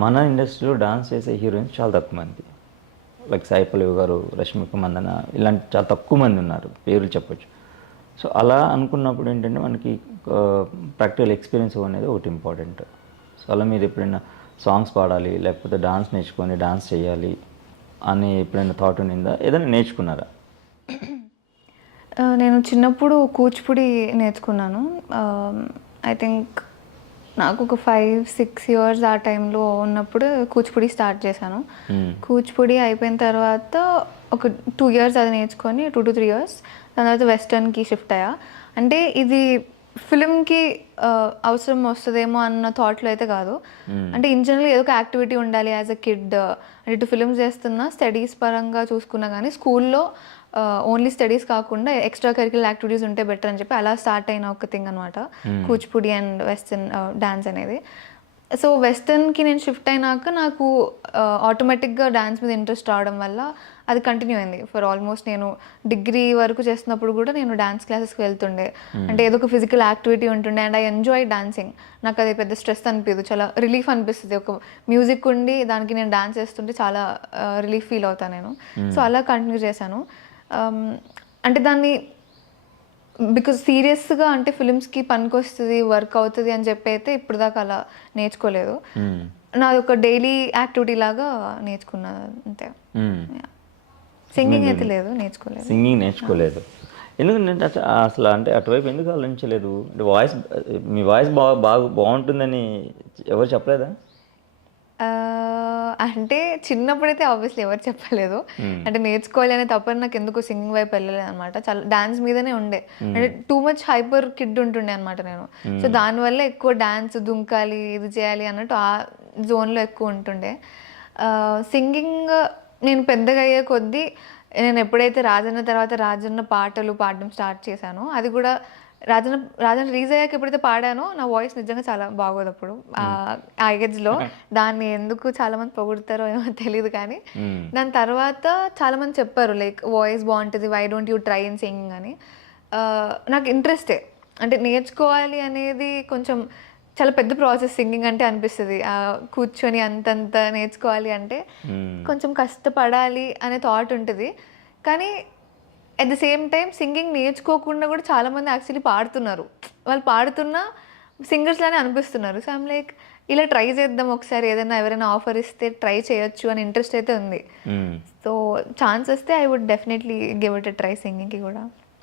మన ఇండస్ట్రీలో డాన్స్ చేసే హీరోయిన్స్ చాలా తక్కువ మంది. లైక్ సాయి పల్లవి గారు, రష్మిక మందన ఇలాంటి చాలా తక్కువ మంది ఉన్నారు, పేర్లు చెప్పొచ్చు. సో అలా అనుకున్నప్పుడు ఏంటంటే మనకి ప్రాక్టికల్ ఎక్స్పీరియన్స్ అనేది ఒకటి ఇంపార్టెంట్. సో అలా మీరు ఎప్పుడైనా సాంగ్స్ పాడాలి, లేకపోతే డాన్స్ నేర్చుకొని డాన్స్ చేయాలి అని ఎప్పుడైనా థాట్ ఉండిందా? ఏదైనా నేర్చుకున్నారా? నేను చిన్నప్పుడు కూచిపూడి నేర్చుకున్నాను. ఐ థింక్ నాకు ఒక 5-6 ఇయర్స్ ఆ టైంలో ఉన్నప్పుడు కూచిపూడి స్టార్ట్ చేశాను. కూచిపూడి అయిపోయిన తర్వాత ఒక 2 ఇయర్స్ అది నేర్చుకొని 2-3 ఇయర్స్ దాని తర్వాత వెస్టర్న్కి షిఫ్ట్ అయ్యా. అంటే ఇది ఫిలింకి అవసరం వస్తుందేమో అన్న థాట్లో అయితే కాదు. అంటే ఇన్ జనరల్ ఏదో ఒక యాక్టివిటీ ఉండాలి యాజ్ అ కిడ్. అంటే ఇటు ఫిలిమ్స్ చేస్తున్నా, స్టడీస్ పరంగా చూసుకున్నా కానీ స్కూల్లో ఓన్లీ స్టడీస్ కాకుండా ఎక్స్ట్రా కరిక్యులర్ యాక్టివిటీస్ ఉంటే బెటర్ అని చెప్పి అలా స్టార్ట్ అయిన ఒక థింగ్ అనమాట కూచిపూడి అండ్ వెస్టర్న్ డాన్స్ అనేది. సో వెస్టర్న్కి నేను షిఫ్ట్ అయినాక నాకు ఆటోమేటిక్గా డాన్స్ మీద ఇంట్రెస్ట్ రావడం వల్ల అది కంటిన్యూ అయింది ఫర్ ఆల్మోస్ట్. నేను డిగ్రీ వరకు చేస్తున్నప్పుడు కూడా నేను డాన్స్ క్లాసెస్కి వెళ్తుండే. అంటే ఏదో ఒక ఫిజికల్ యాక్టివిటీ ఉంటుండే అండ్ ఐ ఎంజాయ్ డాన్సింగ్. నాకు అది పెద్ద స్ట్రెస్ అనిపించదు, చాలా రిలీఫ్ అనిపిస్తుంది. ఒక మ్యూజిక్ ఉండి దానికి నేను డాన్స్ చేస్తుంటే చాలా రిలీఫ్ ఫీల్ అవుతాను నేను. సో అలా కంటిన్యూ చేశాను. అంటే దాన్ని బికాజ్ సీరియస్గా అంటే ఫిలిమ్స్కి పనికొస్తుంది, వర్క్ అవుతుంది అని చెప్పి అయితే ఇప్పుడు దాకా అలా నేర్చుకోలేదు. నాది ఒక డైలీ యాక్టివిటీ లాగా నేర్చుకున్నాను అంతే. సింగింగ్ అయితే లేదు, నేర్చుకోలేదు. సింగింగ్ నేర్చుకోలేదు ఎందుకంటే అసలు అంటే అటువైపు ఎందుకు ఆలోచించలేదు? అంటే వాయిస్, మీ వాయిస్ బాగుంటుందని ఎవరు చెప్పలేదా? అంటే చిన్నప్పుడైతే ఆబ్వియస్లీ ఎవరు చెప్పలేదు. అంటే నేర్చుకోవాలి అనే తప్పని నాకు ఎందుకు సింగింగ్ వైపు వెళ్ళలేదు అనమాట. చాలా డాన్స్ మీదనే ఉండే. అంటే టూ మచ్ హైపర్ కిడ్ ఉంటుండే అనమాట నేను. సో దానివల్ల ఎక్కువ డాన్స్ దుంకాలి, ఇది చేయాలి అన్నట్టు ఆ జోన్లో ఎక్కువ ఉంటుండే. సింగింగ్ నేను పెద్దగా అయ్యే కొద్దీ నేను ఎప్పుడైతే రాజన్న తర్వాత రాజన్న పాటలు పాడడం స్టార్ట్ చేశానో, అది కూడా రాజన్న రిలీజ్ అయ్యాక ఎప్పుడైతే పాడానో నా వాయిస్ నిజంగా చాలా బాగోదు అప్పుడు ఆ ఏజ్లో. దాన్ని ఎందుకు చాలామంది పొగుడతారో ఏమో తెలియదు కానీ దాని తర్వాత చాలామంది చెప్పారు లైక్ వాయిస్ బాగుంటుంది, why don't you try in singing అని. నాకు ఇంట్రెస్టే, అంటే నేర్చుకోవాలి అనేది కొంచెం చాలా పెద్ద ప్రాసెస్ సింగింగ్ అంటే అనిపిస్తుంది. కూర్చొని అంతంత నేర్చుకోవాలి అంటే కొంచెం కష్టపడాలి అనే థాట్ ఉంటుంది. కానీ at the same time singing నేర్చుకోకుండా కూడా చాలామంది యాక్చువల్లీ పాడుతున్నారు. వాళ్ళు పాడుతున్నా సింగర్స్ లానే అనిపిస్తున్నారు. సో ఐమ్ లైక్ ఇలా ట్రై చేద్దాం ఒకసారి, ఏదైనా ఎవరైనా ఆఫర్ ఇస్తే ట్రై చేయొచ్చు అని ఇంట్రెస్ట్ అయితే ఉంది. సో ఛాన్స్ వస్తే I would definitely give it a try సింగింగ్కి కూడా.